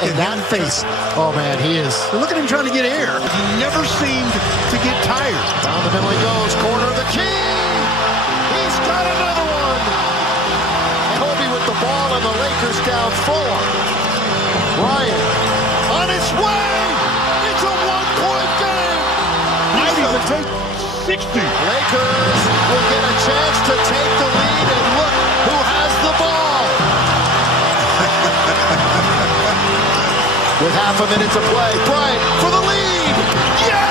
And that face, oh man, he is. Look at him trying to get air. He never seemed to get tired. Down the middle he goes, corner of the key. He's got another one. Kobe with the ball and the Lakers down 4. Bryant on his way. It's a 1-point game. Might even take 60. Lakers will get a chance to take the lead, and look who has the ball. With half a minute to play, Bryant for the lead. Yes!